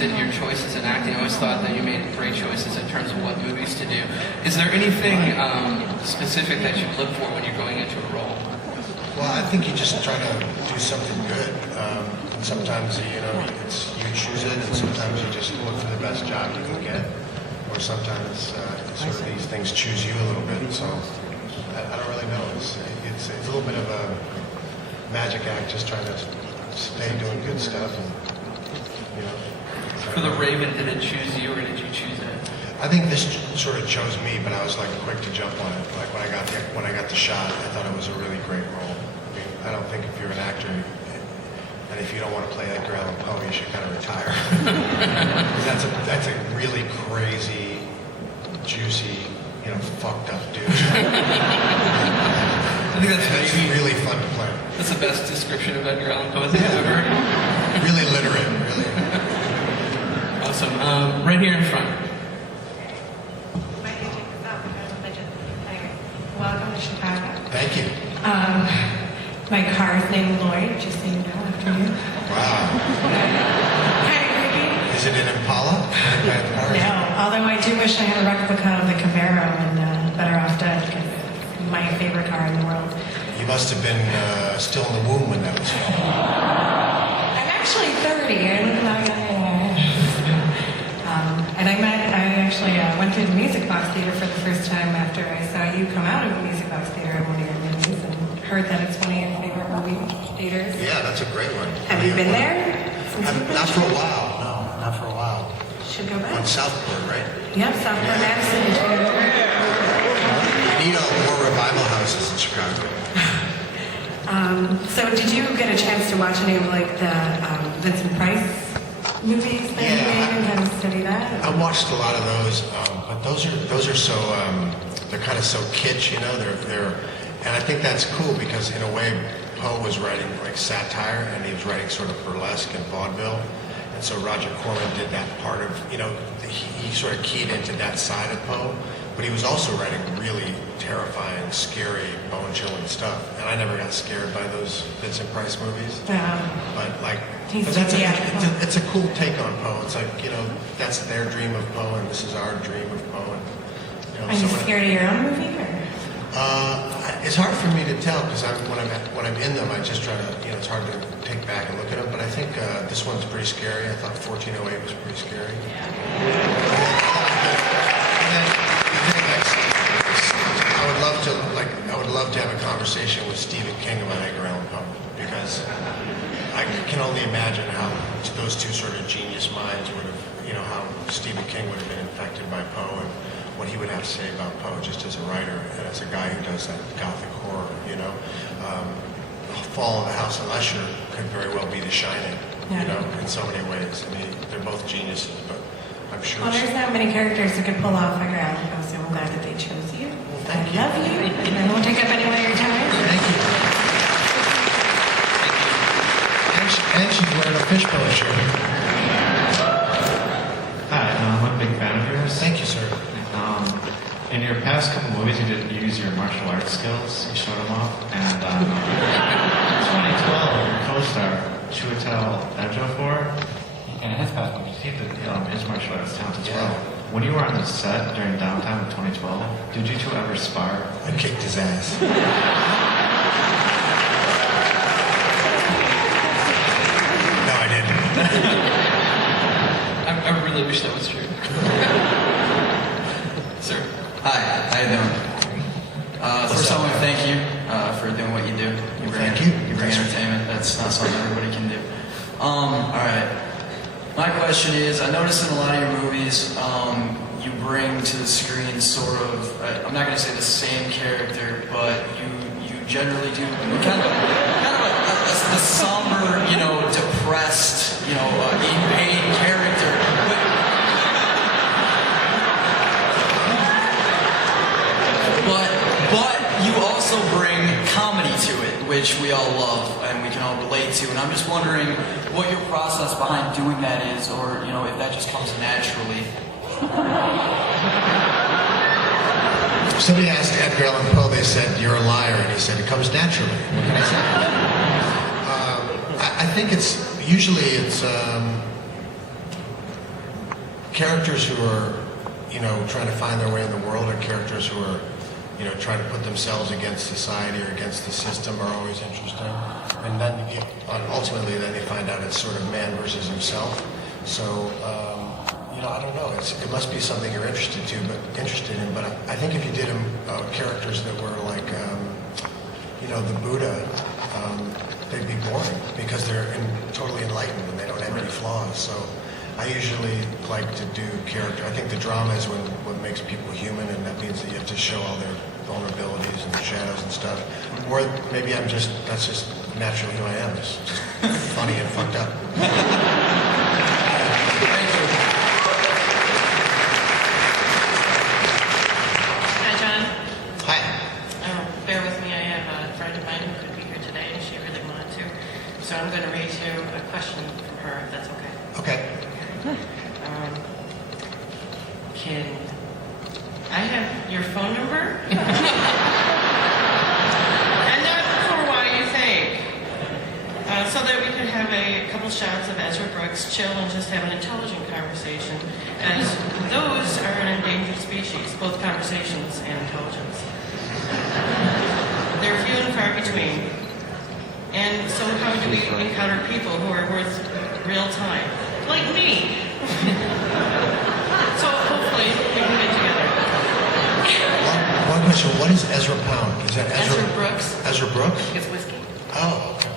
interested in your choices in acting. I always thought that you made great choices in terms of what movies to do. Is there anything specific that you look for when you're going into a role? Well, I think you just try to do something good. And sometimes, you choose it, and sometimes you just look for the best job you can get. Or sometimes sort of these things choose you a little bit. So I don't really know. It's a little bit of a magic act, just trying to stay doing good stuff. And, For The Raven, did it choose you, or did you choose it? I think this sort of chose me, but I was like quick to jump on it. Like when I got the shot, I thought it was a really great role. I mean, I don't think if you're an actor, and if you don't want to play Edgar Allan Poe, you should kind of retire. that's a really crazy, juicy, fucked up dude. I think that's really fun to play. That's the best description of Edgar Allan Poe I think I've ever heard. Really literate, really. Awesome. Right here in front. Welcome to Chicago. Thank you. My car is named Lloyd, just so you know, after you. Wow. Kind of creepy. Is it an Impala? No, although I do wish I had a replica of the Camaro, and better off dead, because it's my favorite car in the world. You must have been still in the womb when that was filmed. I'm actually 30. I look a lot younger. And I actually went through the Music Box Theater for the first time after I saw you come out of the Music Box Theater at one of your movies, and heard that it's one of your favorite movie theaters. Yeah, that's a great one. Have you been there? Not for a while. No, not for a while. Should go back. On Southport, right? Yep, Southport Madison. You need more revival houses in Chicago. So did you get a chance to watch any of the Vincent Price movies that you made and kind of study that? I watched a lot of those, but those are so they're kind of so kitsch, They're and I think that's cool because in a way Poe was writing like satire and he was writing sort of burlesque and vaudeville, and so Roger Corman did that part of he sort of keyed into that side of Poe, but he was also writing really terrifying, scary, bone-chilling stuff, and I never got scared by those Vincent Price movies. It's a cool take on Poe. It's like that's their dream of Poe, and this is our dream of Poe. And, Are you scared of your own movie? Or? It's hard for me to tell because when I'm in them, I just try to it's hard to take back and look at them. But I think this one's pretty scary. I thought 1408 was pretty scary. I would love to have a conversation with Stephen King about Edgar Allan Poe because I can only imagine how those two sort of genius minds would have, how Stephen King would have been infected by Poe and what he would have to say about Poe just as a writer and as a guy who does that gothic horror, Fall of the House of Usher could very well be The Shining, in so many ways. I mean, they're both geniuses, but I'm sure... Well, there's not many characters who could pull off Edgar Allan Poe, so I'm glad that they chose you. Well, thank you. I love you, and I won't take up any more of your time. Thank you. And she's wearing a fishbone shirt. Hi, I'm a big fan of yours. Thank you, sir. In your past couple movies, you did use your martial arts skills. You showed them off. And in 2012, your co-star, Chiwetel Ejiofor, in his past movies, he did his martial arts talent as well. When you were on the set during downtime in 2012, did you two ever spar? I kicked his ass. No, I didn't. I really wish that was true. Sir. Hi, how you doing? First, I want to thank you for doing what you do. Thank you. You bring entertainment. That's not something everybody can do. All right. My question is, I noticed in a lot of your movies, you bring to the screen sort of, I'm not going to say the same character, but you generally do kind of a somber, depressed, in pain character. But you also bring comedy to it, which we all love and we can all relate to. And I'm just wondering what your process behind doing that is, or if that just comes naturally. Somebody asked Edgar Allan Poe, they said, "You're a liar," and he said, "It comes naturally." What can I say? I think it's characters who are, trying to find their way in the world, or characters who are, trying to put themselves against society or against the system are always interesting. And then ultimately, then you find out it's sort of man versus himself. So, I don't know. It must be something you're interested in. But I think if you did characters that were like, the Buddha, they'd be boring because they're totally enlightened and they don't have any flaws. So I usually like to do character. I think the drama is what makes people human, and that means that you have to show all their vulnerabilities and shadows and stuff. Or maybe that's just naturally who I am, just funny and fucked up. Hi, John. Hi. Bear with me. I have a friend of mine who could be here today, and she really wanted to. So I'm going to read you a question from her, if that's okay. Okay. Can I have your phone number? And not for why you think. So that we could have a couple shots of Ezra Brooks chill and just have an intelligent conversation, as those are an endangered species, both conversations and intelligence. They're few and far between. And so how do we encounter people who are worth real time? Like me. So hopefully we can get together. One question. What is Ezra Pound? Is that Ezra Brooks. Ezra Brooks? It's whiskey. Oh, okay.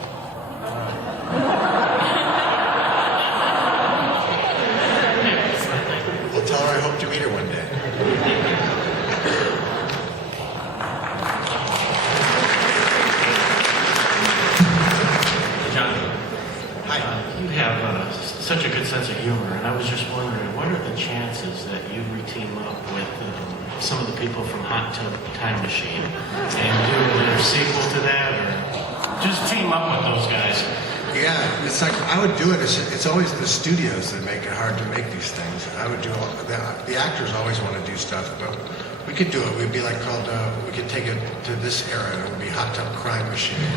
I'll tell her I hope to meet her one day. John, Hi. you have such a good sense of humor, and I was just wondering, what are the chances that you team up with some of the people from Hot Tub Time Machine and do a sequel to that, or just team up with those guys? Yeah, it's like I would do it. It's always the studios that make it hard to make these things. I would do the actors always want to do stuff, but we could do it. We'd be like called. We could take it to this era, and it would be Hot Tub Crime Machine.